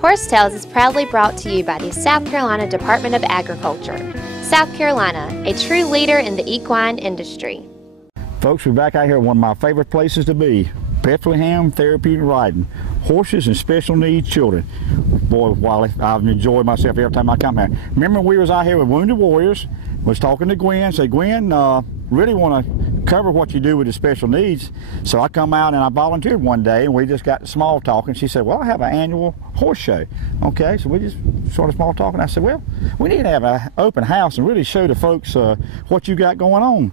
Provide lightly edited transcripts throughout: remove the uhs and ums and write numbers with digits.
Horse Tales is proudly brought to you by the South Carolina Department of Agriculture. South Carolina, a true leader in the equine industry. Folks, we're back out here at one of my favorite places to be, Bethlehem Therapeutic Riding. Horses and special needs children. Boy, Wally, I've enjoyed myself every time I come here. Remember we was out here with Wounded Warriors, was talking to Gwen, said, Gwen, really want to cover what you do with the special needs. So I come out and I volunteered one day and we just got small talking. She said, well, I have an annual horse show. Okay, so we just sort of small talking. I said, well, we need to have an open house and really show the folks what you got going on.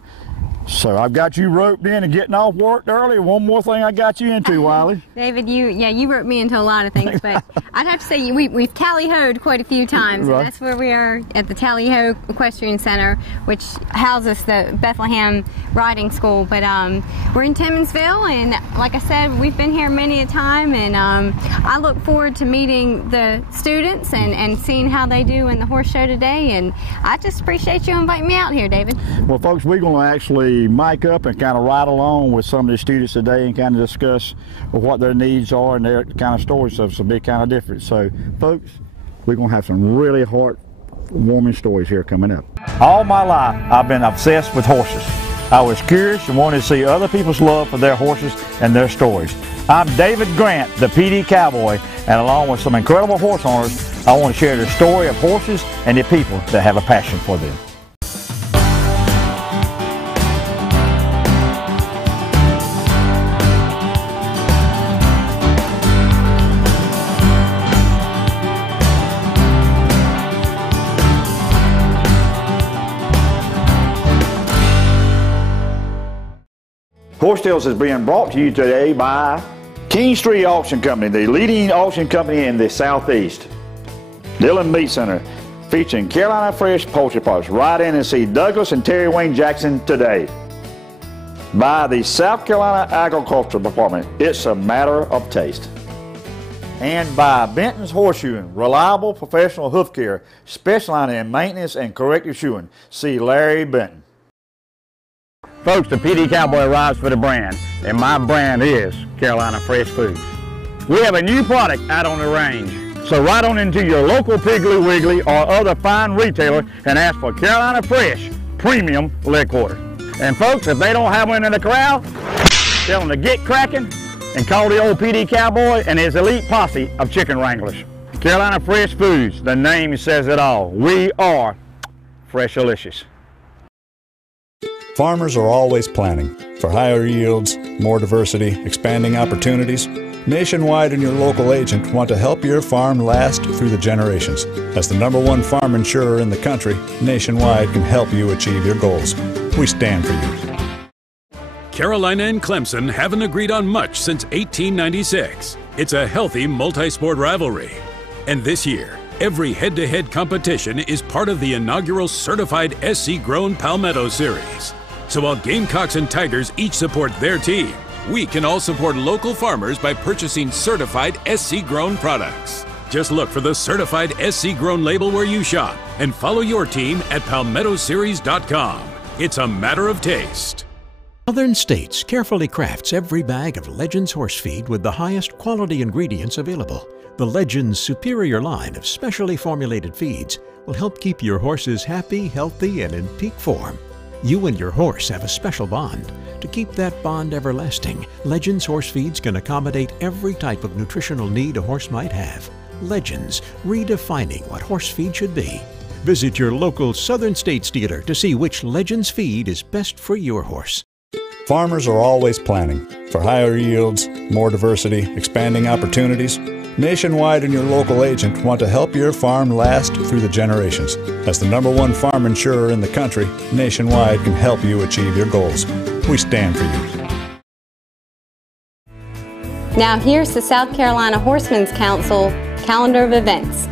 So I've got you roped in and getting off work early. One more thing I got you into, Wiley. David, you roped me into a lot of things, but I'd have to say we've tally-hoed quite a few times. Right. And that's where we are at the Talleyho Equestrian Center, which houses the Bethlehem Riding School. But we're in Timmonsville, and like I said, we've been here many a time, and I look forward to meeting the students and seeing how they do in the horse show today. And I just appreciate you inviting me out here, David. Well, folks, we're going to actually mic up and kind of ride along with some of the students today and kind of discuss what their needs are and their kind of stories. So it's a bit kind of different. So folks, we're going to have some really heartwarming stories here coming up. All my life I've been obsessed with horses. I was curious and wanted to see other people's love for their horses and their stories. I'm David Grant, the PD Cowboy, and along with some incredible horse owners, I want to share the story of horses and the people that have a passion for them. Horse Tales is being brought to you today by King Street Auction Company, the leading auction company in the Southeast. Dillon Meat Center, featuring Carolina Fresh Poultry Products. Ride in and see Douglas and Terry Wayne Jackson today. By the South Carolina Agricultural Department, it's a matter of taste. And by Benton's Horseshoeing, reliable professional hoof care, specializing in maintenance and corrective shoeing. See Larry Benton. Folks, the PD Cowboy rides for the brand, and my brand is Carolina Fresh Foods. We have a new product out on the range, so ride on into your local Piggly Wiggly or other fine retailer and ask for Carolina Fresh Premium Leg Quarter. And folks, if they don't have one in the corral, tell them to get cracking and call the old PD Cowboy and his elite posse of chicken wranglers. Carolina Fresh Foods, the name says it all. We are Freshalicious. Farmers are always planning for higher yields, more diversity, expanding opportunities. Nationwide and your local agent want to help your farm last through the generations. As the #1 farm insurer in the country, Nationwide can help you achieve your goals. We stand for you. Carolina and Clemson haven't agreed on much since 1896. It's a healthy multi-sport rivalry. And this year, every head-to-head competition is part of the inaugural Certified SC-Grown Palmetto Series. So while Gamecocks and Tigers each support their team, we can all support local farmers by purchasing certified SC-Grown products. Just look for the Certified SC-Grown label where you shop and follow your team at palmettoseries.com. It's a matter of taste. Southern States carefully crafts every bag of Legends horse feed with the highest quality ingredients available. The Legends superior line of specially formulated feeds will help keep your horses happy, healthy, and in peak form. You and your horse have a special bond. To keep that bond everlasting, Legends horse feeds can accommodate every type of nutritional need a horse might have. Legends, redefining what horse feed should be. Visit your local Southern States dealer to see which Legends feed is best for your horse. Farmers are always planning for higher yields, more diversity, expanding opportunities. Nationwide and your local agent want to help your farm last through the generations. As the #1 farm insurer in the country, Nationwide can help you achieve your goals. We stand for you. Now here's the South Carolina Horsemen's Council calendar of events.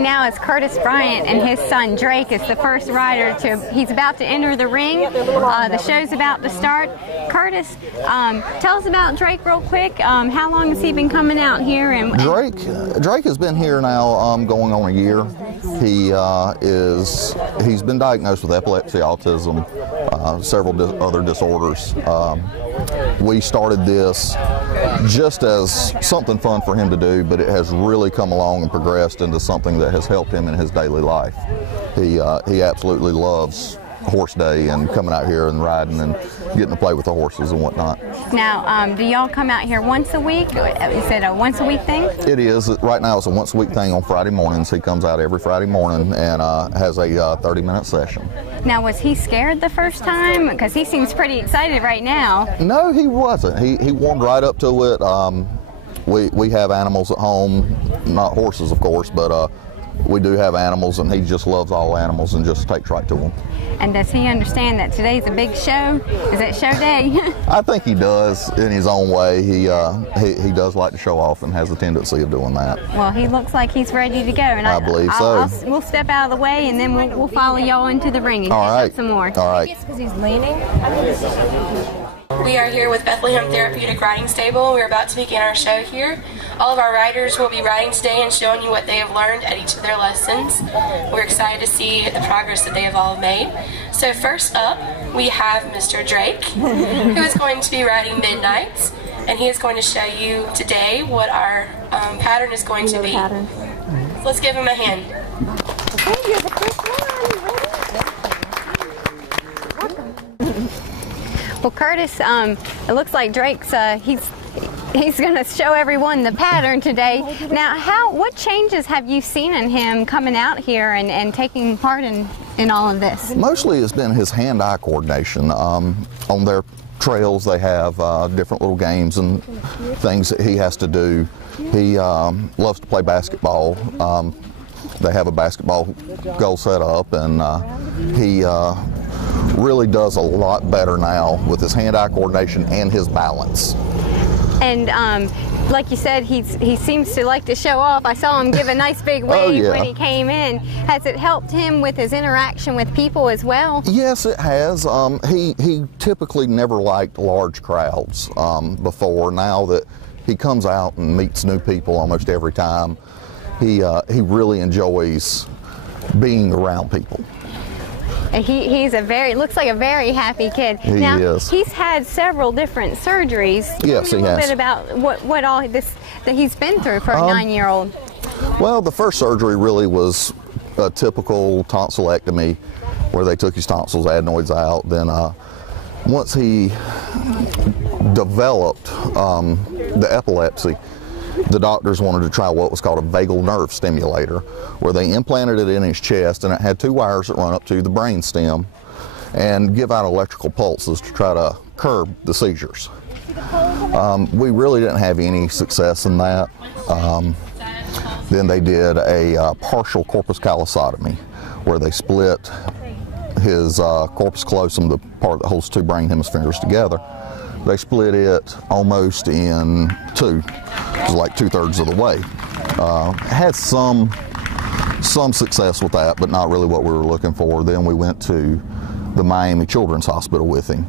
me now is Curtis Bryant, and his son Drake is the first rider he's about to enter the ring. The show's about to start. Curtis, tell us about Drake real quick. How long has he been coming out here? And Drake has been here now going on a year. He's been diagnosed with epilepsy, autism, several other disorders. We started this just as something fun for him to do, but it has really come along and progressed into something that has helped him in his daily life. He absolutely loves horse day and coming out here and riding and getting to play with the horses and whatnot. Now, do y'all come out here once a week? Is it a once a week thing? It is. Right now it's a once a week thing on Friday mornings. He comes out every Friday morning and has a 30-minute session. Now, was he scared the first time? Because he seems pretty excited right now. No, he wasn't. He warmed right up to it. We have animals at home, not horses of course, but we do have animals, and he just loves all animals and just takes right to them. And does he understand that today's a big show? Is it show day? I think he does in his own way. He does like to show off and has a tendency of doing that. Well, he looks like he's ready to go. And I believe so. We'll step out of the way, and then we'll follow y'all into the ring and catch up some more. All right. Because he's leaning. We are here with Bethlehem Therapeutic Riding Stable. We're about to begin our show here. All of our riders will be riding today and showing you what they have learned at each of their lessons. We're excited to see the progress that they have all made. So first up, we have Mr. Drake, who is going to be riding Midnights, and he is going to show you today what our pattern is going to be. So let's give him a hand. You're the first one. Well, Curtis, it looks like Drake's he's going to show everyone the pattern today. Now, what changes have you seen in him coming out here and taking part in all of this? Mostly it's been his hand-eye coordination. On their trails, they have different little games and things that he has to do. He loves to play basketball. They have a basketball goal set up, and he really does a lot better now with his hand-eye coordination and his balance. And like you said, he seems to like to show off. I saw him give a nice big wave when he came in. Has it helped him with his interaction with people as well? Yes, it has. He typically never liked large crowds before. Now that he comes out and meets new people almost every time, he really enjoys being around people. He's looks like a very happy kid. He is. He's had several different surgeries. Yes, he has. Tell me a little bit about what all this that he's been through for a 9-year-old. Well, the first surgery really was a typical tonsillectomy, where they took his tonsils, adenoids out. Then once he developed the epilepsy, the doctors wanted to try what was called a vagal nerve stimulator, where they implanted it in his chest, and it had 2 wires that run up to the brain stem and give out electrical pulses to try to curb the seizures. We really didn't have any success in that. Then they did a partial corpus callosotomy, where they split his corpus callosum, the part that holds 2 brain hemispheres together. They split it almost in 2, which is like 2/3 of the way. Had some success with that, but not really what we were looking for. Then we went to the Miami Children's Hospital with him,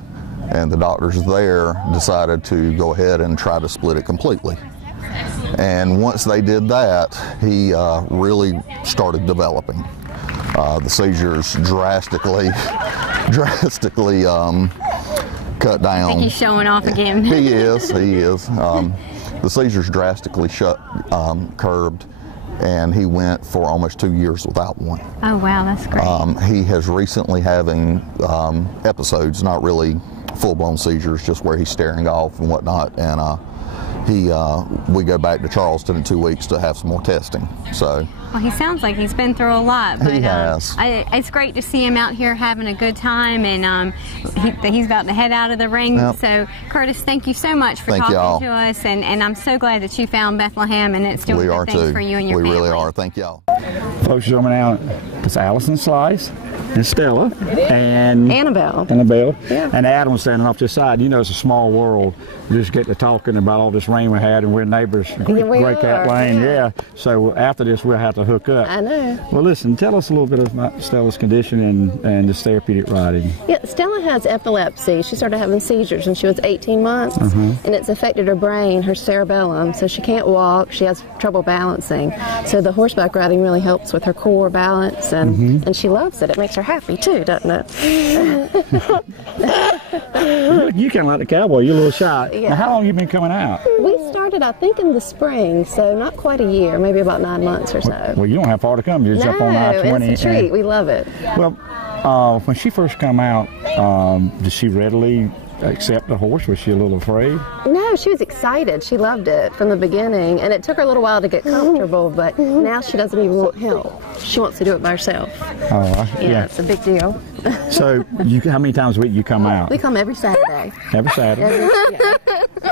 and the doctors there decided to go ahead and try to split it completely. And once they did that, he really started developing. The seizures drastically cut down. I think he's showing off again. He is. The seizures drastically curbed, and he went for almost 2 years without one. Oh wow, that's great. He has recently having episodes, not really full-blown seizures, just where he's staring off and whatnot, and we go back to Charleston in 2 weeks to have some more testing. So. Well, he sounds like he's been through a lot, but he has. It's great to see him out here having a good time, and he's about to head out of the ring. Yep. So, Curtis, thank you so much for talking to us, and I'm so glad that you found Bethlehem, and it's doing good things for you and your family. We really are. Thank y'all. Folks coming out, it's Allison Slice and Stella and Annabelle. Yeah. And Adam was standing off this side. You know, it's a small world. We just get to talking about all this rain we had, and we're neighbors. Great Cat Lane, yeah. So after this, we'll have to hook up. I know. Well, listen, tell us a little bit about Stella's condition and this therapeutic riding. Yeah, Stella has epilepsy. She started having seizures when she was 18 months, and it's affected her brain, her cerebellum, so she can't walk. She has trouble balancing. So the horseback riding really helps with her core balance, and she loves it. It makes her happy too, doesn't it? You kind of like the cowboy. You're a little shy. Yeah. Now, how long have you been coming out? We started, I think, in the spring, so not quite a year, maybe about 9 months or so. Well, you don't have far to come. You just jump on I-20. It's a treat. We love it. Well, when she first come out, did she readily accept the horse? Was she a little afraid? No, she was excited. She loved it from the beginning, and it took her a little while to get comfortable, but now she doesn't even want help. She wants to do it by herself. Oh, yeah. It's a big deal. So, how many times a week you come out? We come every Saturday. Every Saturday?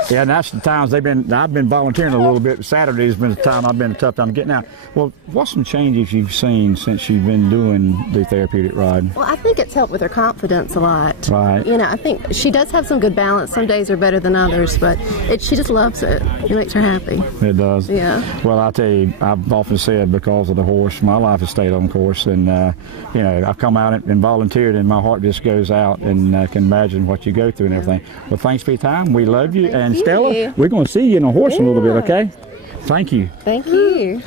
Yeah, and that's the times I've been volunteering a little bit. Saturday's been the time I've been a tough time getting out. Well, what's some changes you've seen since you've been doing the therapeutic riding? Well, I think it's helped with her confidence a lot. Right. You know, I think she does have some good balance. Some days are better than others, but she just loves it. It makes her happy. It does. Yeah. Well, I tell you, I've often said because of the horse, my life has stayed on course, and you know, I've come out and volunteered, and my heart just goes out, and can imagine what you go through and everything. Well, thanks for your time. We love you, and Stella, we're going to see you in a horse in a little bit, okay? Thank you. Thank you.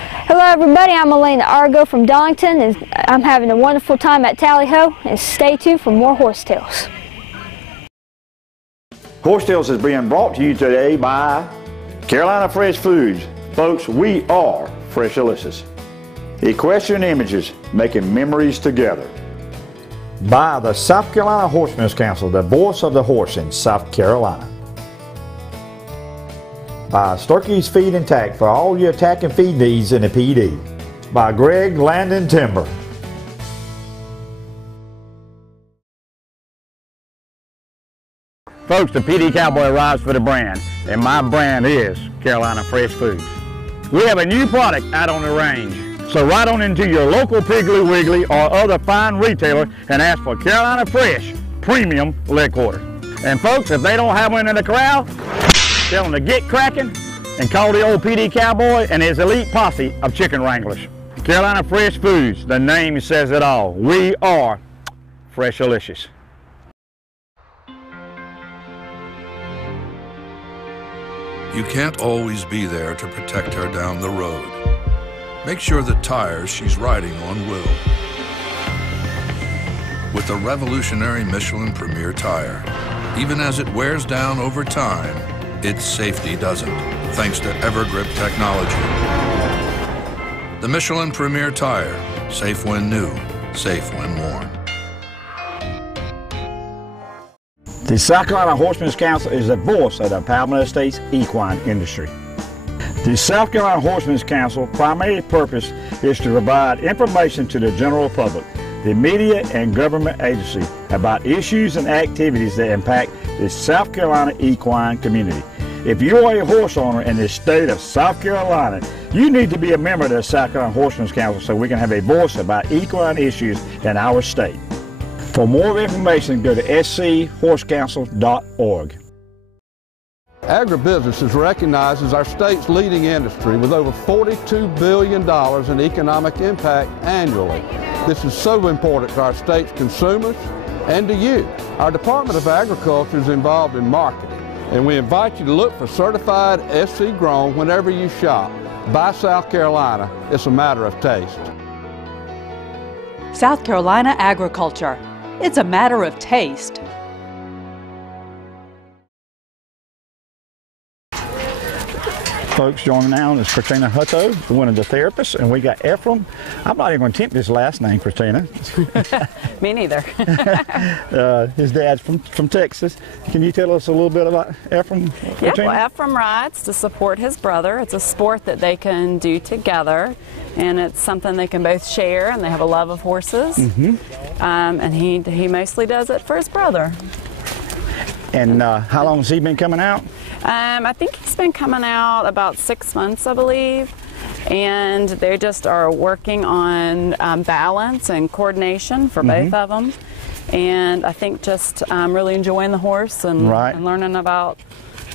Hello everybody, I'm Elena Argo from Darlington, and I'm having a wonderful time at Talleyho, and stay tuned for more Horse Tales. Horse Tales is being brought to you today by Carolina Fresh Foods. Folks, we are Fresh Delicious. Equestrian Images, making memories together. By the South Carolina Horsemen's Council, the voice of the horse in South Carolina. By Sturkey's Feed and Tack for all your tack and feed needs in the PD. By Greg Landon Timber. Folks, the PD Cowboy rides for the brand, and my brand is Carolina Fresh Foods. We have a new product out on the range, so ride on into your local Piggly Wiggly or other fine retailer and ask for Carolina Fresh Premium Leg Quarter. And folks, if they don't have one in the corral, tell them to get cracking and call the old PD Cowboy and his elite posse of chicken wranglers. Carolina Fresh Foods, the name says it all. We are Fresh Delicious. You can't always be there to protect her down the road. Make sure the tires she's riding on will. With the revolutionary Michelin Premier tire, even as it wears down over time, its safety doesn't, thanks to Evergrip technology. The Michelin Premier tire, safe when new, safe when worn. The South Carolina Horsemen's Council is the voice of the Palmetto Estates equine industry. The South Carolina Horsemen's Council primary purpose is to provide information to the general public, the media and government agencies about issues and activities that impact the South Carolina equine community. If you are a horse owner in the state of South Carolina, you need to be a member of the South Carolina Horsemen's Council so we can have a voice about equine issues in our state. For more information, go to schorsecouncil.org. Agribusiness is recognized as our state's leading industry with over $42 billion in economic impact annually. This is so important to our state's consumers and to you. Our Department of Agriculture is involved in marketing, and we invite you to look for certified SC grown whenever you shop. Buy South Carolina. It's a matter of taste. South Carolina Agriculture. It's a matter of taste. Folks, joining now is Katrina Hutto, one of the therapists, and we got Ephraim. I'm not even going to attempt this last name, Katrina. Me neither. His dad's from Texas. Can you tell us a little bit about Ephraim? Yeah, well, Ephraim rides to support his brother. It's a sport that they can do together, and it's something they can both share, and they have a love of horses. And he mostly does it for his brother. And how long has he been coming out? I think he's been coming out about 6 months, I believe. And they just are working on balance and coordination for both of them. And I think just really enjoying the horse and, and learning about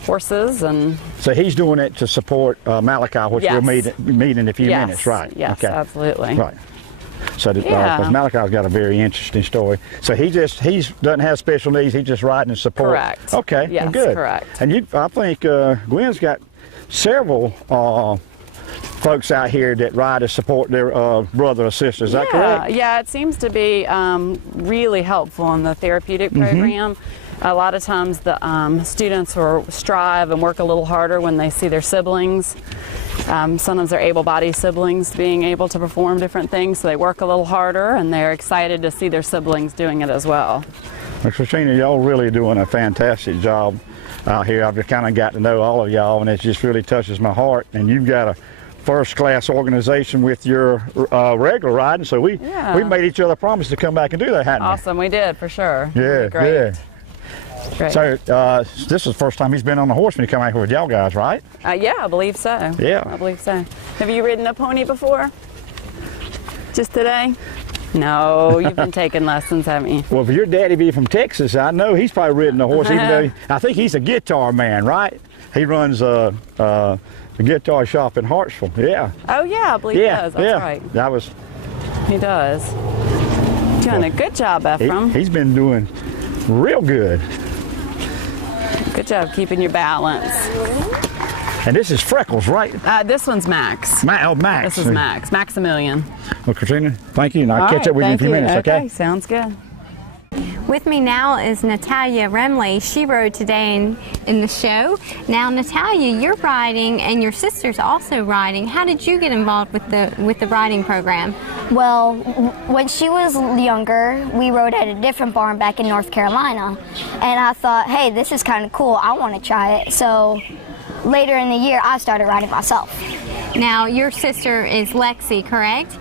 horses. And so he's doing it to support Malachi, which we'll meet in a few minutes, right? Yes, absolutely. Right. So because Malachi's got a very interesting story. So he doesn't have special needs. He's just riding and support. Correct. Okay. Yes, good. correct. And I think Gwen's got several folks out here that ride to support their brother or sister. Is that correct? Yeah, it seems to be really helpful in the therapeutic program. A lot of times the students will strive and work a little harder when they see their siblings. Sometimes they're able-bodied siblings being able to perform different things, so they work a little harder and they're excited to see their siblings doing it as well. Well, Katrina, y'all really doing a fantastic job out here. I've just kind of got to know all of y'all, and it just really touches my heart. And you've got a first-class organization with your regular riding, so we made each other promise to come back and do that, hadn't we? Awesome, we did, for sure. Yeah, great. yeah. Great. So this is the first time he's been on the horse when he come out here with y'all guys, right? Yeah, I believe so. Yeah. I believe so. Have you ridden a pony before? Just today? No, you've been taking lessons, haven't you? Well, if your daddy be from Texas, I know he's probably ridden a horse, even though I think he's a guitar man, right? He runs a guitar shop in Hartsville, yeah. Oh, yeah, I believe he does. That's right. That was... He does. Doing a good job, Ephraim. He's been doing real good. Good job keeping your balance. And this is Freckles, right? This one's Max. Max. This is Max. Maximilian. Well, Katrina, thank you, and I'll catch up with you in a few minutes, okay? Sounds good. With me now is Natalia Remley. She rode today in the show. Now, Natalia, you're riding, and your sister's also riding. How did you get involved with the riding program? Well, when she was younger, we rode at a different barn back in North Carolina, and I thought, hey, this is kind of cool. I want to try it. So later in the year, I started riding myself. Now, your sister is Lexi, correct?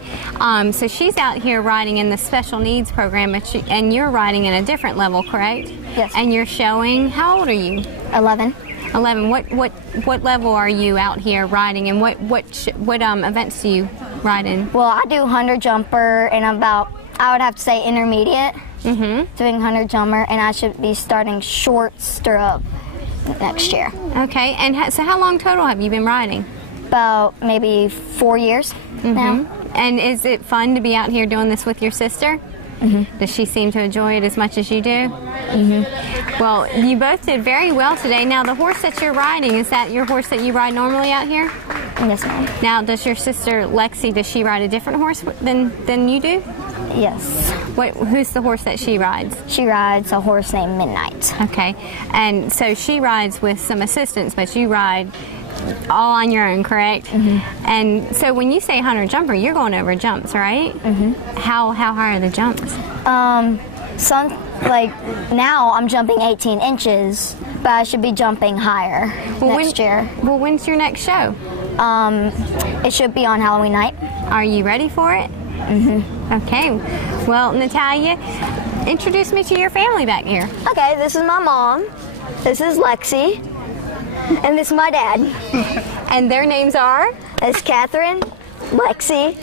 So she's out here riding in the special needs program, and you're riding in a different level, correct? Yes. And you're showing, how old are you? 11. 11. What level are you out here riding, and what events do you ride in? Well, I do 100 jumper, and I would have to say intermediate, doing 100 jumper, and I should be starting short stirrup next year. Okay, and so how long total have you been riding? About maybe 4 years now. And is it fun to be out here doing this with your sister? Does she seem to enjoy it as much as you do? Well, you both did very well today. Now, the horse that you're riding, is that your horse that you ride normally out here? Yes, ma'am. Now, does your sister Lexi, does she ride a different horse than you do? Yes. Who's the horse that she rides? She rides a horse named Midnight. Okay, and so she rides with some assistance, but you ride all on your own, correct? And so when you say 100 jumper, you're going over jumps, right? How high are the jumps? Now I'm jumping 18 inches, but I should be jumping higher next year. Well, when's your next show? It should be on Halloween night. Are you ready for it? Okay. Well, Natalia, introduce me to your family back here. Okay, this is my mom. This is Lexi. And this is my dad. And their names are? It's Catherine, Lexi,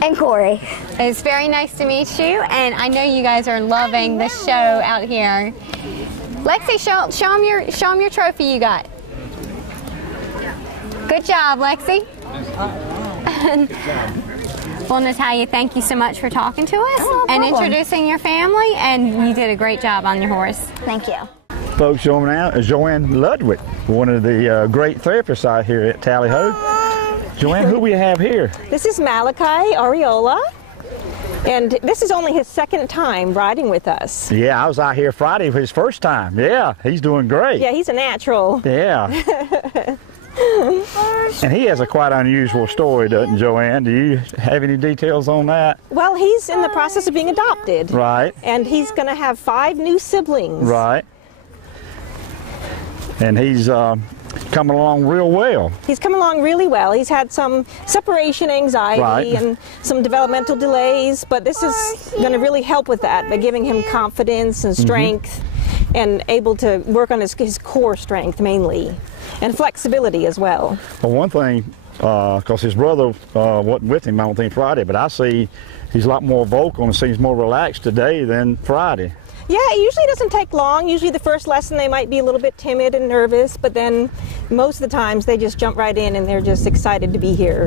and Corey. It's very nice to meet you, and I know you guys are loving the show out here. Lexi, show them your trophy you got. Good job, Lexi. Well, Natalia, thank you so much for talking to us and introducing your family, and you did a great job on your horse. Thank you. Folks, showing out is Joanne Ludwig, one of the great therapists out here at Talleyho. Joanne, who we have here? This is Malachi Areola, and this is only his second time riding with us. Yeah, I was out here Friday for his first time. Yeah, he's doing great. Yeah, he's a natural. Yeah. And he has a quite unusual story, doesn't Joanne? Do you have any details on that? Well, he's in the process of being adopted. Right. And he's going to have 5 new siblings. Right. And he's coming along real well. He's come along really well. He's had some separation anxiety and some developmental delays, but this is going to really help with that by giving him confidence and strength and able to work on his core strength mainly, and flexibility as well. Well, one thing because his brother wasn't with him, I don't think, Friday, but I see he's a lot more vocal and seems more relaxed today than Friday. Yeah, it usually doesn't take long. Usually the first lesson they might be a little bit timid and nervous, but then most of the times they just jump right in and they're just excited to be here.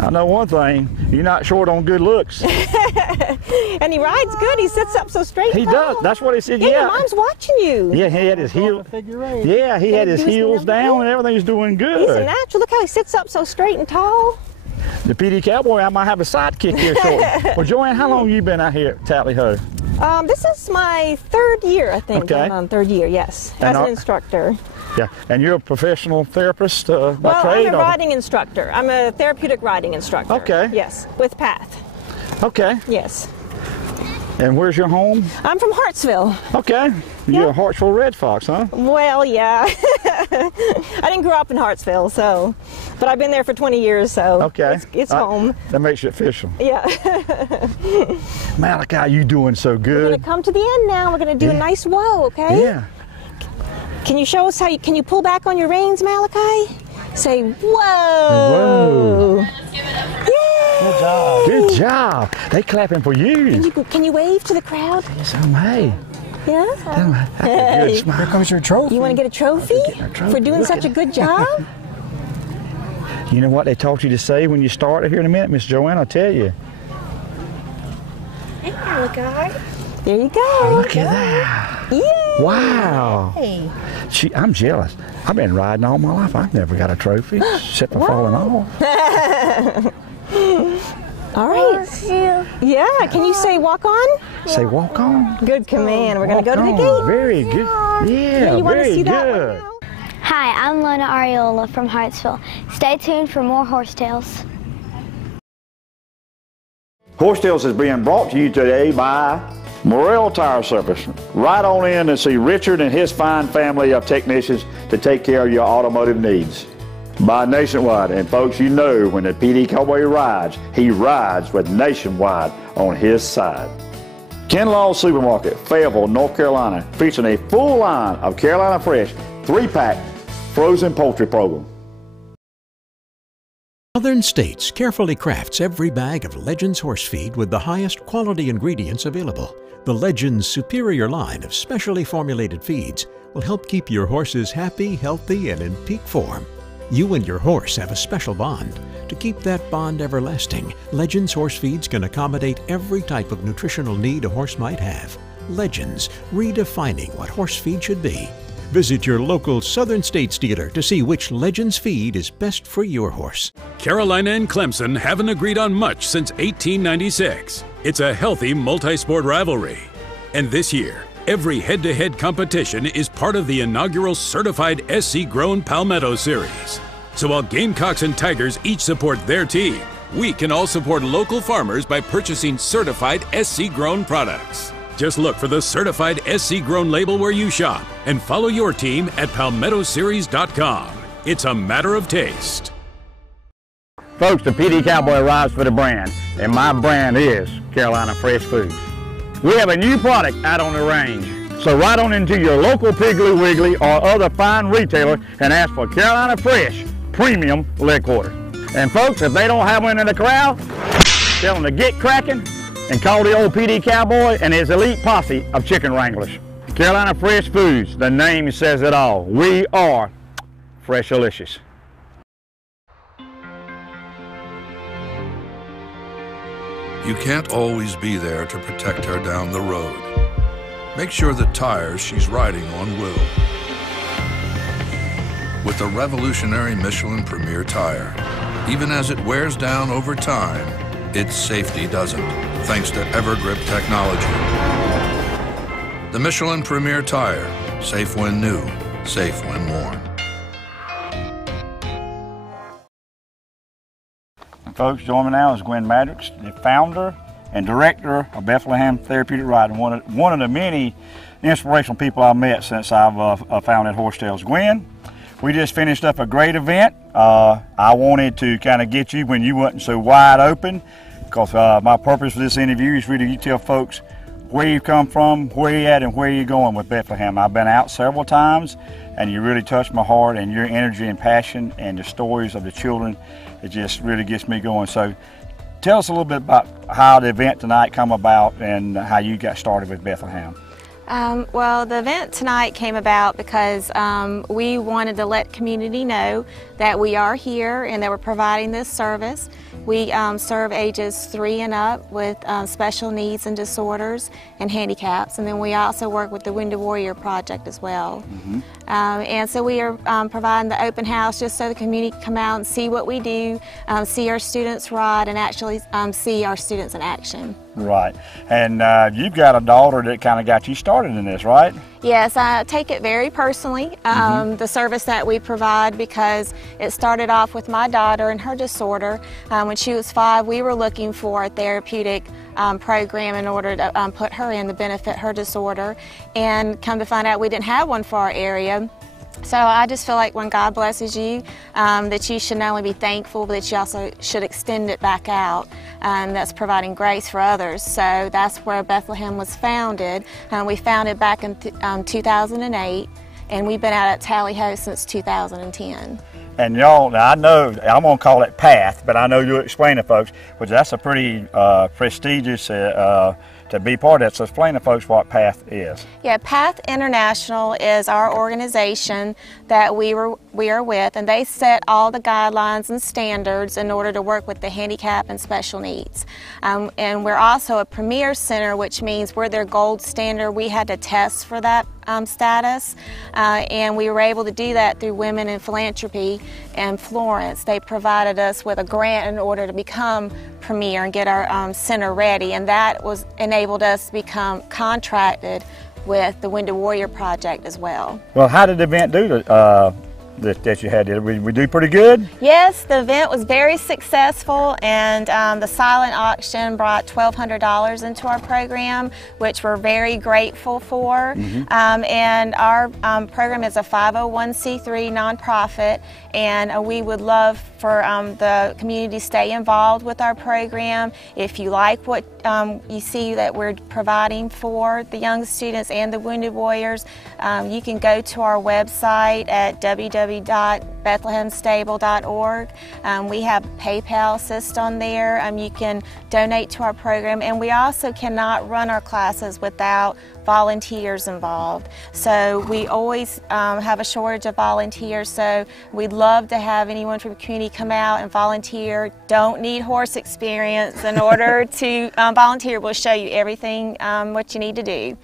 I know one thing, you're not short on good looks. And he rides good. He sits up so straight. He does. That's what he said. Yeah, your mom's watching you. Yeah, he had his heels. Yeah, he had his heels down and everything's doing good. He's a natural. Look how he sits up so straight and tall. The PD Cowboy, I might have a sidekick here shortly. Well, Joanne, how long have you been out here at Talleyho? This is my 3rd year, I think. Okay. I'm on 3rd year, yes, as an instructor. Yeah, and you're a professional therapist by trade? Well, I'm a riding instructor. I'm a therapeutic riding instructor. Okay. Yes, with PATH. Okay. Yes. And where's your home? I'm from Hartsville. Okay. You're a Hartsville Red Fox, huh? Well, yeah. I didn't grow up in Hartsville, so, but I've been there for 20 years, so okay. It's home. That makes it official. Yeah. Malachi, you doing so good. We're going to come to the end now. We're going to do a nice whoa, okay? Yeah. Can you show us how can you pull back on your reins, Malachi? Say, Whoa. whoa. Good job. Good job. They clapping for you. Can you wave to the crowd? Yes, hey. Yeah? That's a good smile. Here comes your trophy. You want to get a trophy for doing such a good job? You know what they taught you to say when you started here in a minute, Miss Joanne? I'll tell you. Hey, Malachi. There you go. Look at that. Yay. Wow. Hey. I'm jealous. I've been riding all my life. I've never got a trophy except for falling off. All right. Yeah, can you say walk on? Say walk on. Good command. We're going to go to the gate. Very good. Yeah, you want to see that good. one now? Hi, I'm Lona Ariola from Hartsville. Stay tuned for more Horse Tales. Horse Tales is being brought to you today by Morrell Tire Service. Ride on in and see Richard and his fine family of technicians to take care of your automotive needs. By Nationwide, and folks, you know when the PD Cowboy rides, he rides with Nationwide on his side. Ken Law Supermarket, Fayetteville, North Carolina, featuring a full line of Carolina Fresh 3-pack frozen poultry program. Southern States carefully crafts every bag of Legends horse feed with the highest quality ingredients available. The Legends superior line of specially formulated feeds will help keep your horses happy, healthy, and in peak form. You and your horse have a special bond. To keep that bond everlasting, Legends horse feeds can accommodate every type of nutritional need a horse might have. Legends, redefining what horse feed should be. Visit your local Southern States dealer to see which Legends feed is best for your horse. Carolina and Clemson haven't agreed on much since 1896. It's a healthy multi-sport rivalry. And this year, every head-to-head competition is part of the inaugural certified SC-grown Palmetto Series. So while Gamecocks and Tigers each support their team, we can all support local farmers by purchasing certified SC-grown products. Just look for the certified SC-grown label where you shop and follow your team at palmettoseries.com. It's a matter of taste. Folks, the PD Cowboy rides for the brand, and my brand is Carolina Fresh Foods. We have a new product out on the range. So ride on into your local Piggly Wiggly or other fine retailer and ask for Carolina Fresh Premium Leg Quarters. And folks, if they don't have one in the corral, tell them to get cracking and call the old PD Cowboy and his elite posse of chicken wranglers. Carolina Fresh Foods, the name says it all. We are Fresh-alicious. You can't always be there to protect her down the road. Make sure the tires she's riding on will. With the revolutionary Michelin Premier Tire, even as it wears down over time, its safety doesn't, thanks to Evergrip technology. The Michelin Premier Tire, safe when new, safe when worn. Folks, joining me now is Gwen Maddrix, the founder and director of Bethlehem Therapeutic Riding, one of the many inspirational people I've met since I've founded Horse Tales. Gwen, we just finished up a great event. I wanted to kind of get you when you wasn't so wide open, because my purpose for this interview is really to tell folks where you come from, where you at, and where you're going with Bethlehem. I've been out several times, and you really touched my heart, and your energy and passion and the stories of the children, it just really gets me going. So tell us a little bit about how the event tonight come about and how you got started with Bethlehem. Well, the event tonight came about because we wanted to let community know that we are here and that we're providing this service. We serve ages 3 and up with special needs and disorders and handicaps, and then we also work with the Wounded Warrior Project as well. And so we are providing the open house just so the community can come out and see what we do, see our students ride, and actually see our students in action. Right. And you've got a daughter that kind of got you started in this, right? Yes, I take it very personally, the service that we provide, because it started off with my daughter and her disorder. When she was 5, we were looking for a therapeutic program in order to put her in to benefit her disorder, and come to find out we didn't have one for our area. So I just feel like when God blesses you, that you should not only be thankful, but that you also should extend it back out. That's providing grace for others. So that's where Bethlehem was founded. We founded back in 2008, and we've been out at Talleyho since 2010. And y'all, now I know, I'm going to call it PATH, but I know you'll explain to folks, which that's a pretty prestigious to be part of that. So explain to folks what PATH is. Yeah, PATH International is our organization that we are with, and they set all the guidelines and standards in order to work with the handicap and special needs. And we're also a premier center, which means we're their gold standard. We had to test for that status, and we were able to do that through Women in Philanthropy in Florence. They provided us with a grant in order to become premier and get our center ready, and that enabled us to become contracted with the Wounded Warrior Project as well. Well, how did the event do that you had? Did we do pretty good? Yes, the event was very successful, and the silent auction brought $1,200 into our program, which we're very grateful for. And our program is a 501c3 nonprofit, and we would love for the community to stay involved with our program. If you like what you see that we're providing for the young students and the Wounded Warriors, you can go to our website at www.bethlehemstable.org. We have PayPal assist on there. You can donate to our program, and we also cannot run our classes without volunteers involved. So we always have a shortage of volunteers, so we'd love to have anyone from the community come out and volunteer. Don't need horse experience in order to volunteer. We'll show you everything what you need to do.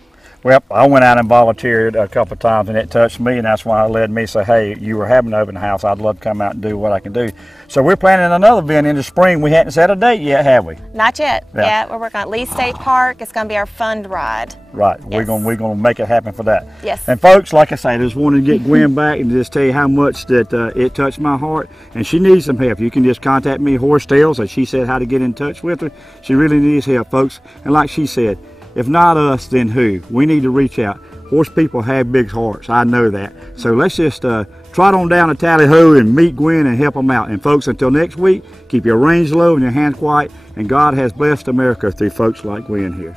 Well, I went out and volunteered a couple of times, and it touched me, and that's why it led me to say, hey, you were having an open house. I'd love to come out and do what I can do. So we're planning another event in the spring. We hadn't set a date yet, have we? Not yet. Yeah, we're working on Lee State Park. It's going to be our fund ride. Right. Yes. We're going to make it happen for that. Yes. And folks, like I say, I just wanted to get Gwen back and just tell you how much that it touched my heart. And she needs some help. You can just contact me, Horse Tales, as she said, how to get in touch with her. She really needs help, folks. And like she said, if not us, then who? We need to reach out. Horse people have big hearts. I know that. So let's just trot on down to Talleyho and meet Gwen and help them out. And folks, until next week, keep your reins low and your hands quiet. And God has blessed America through folks like Gwen here.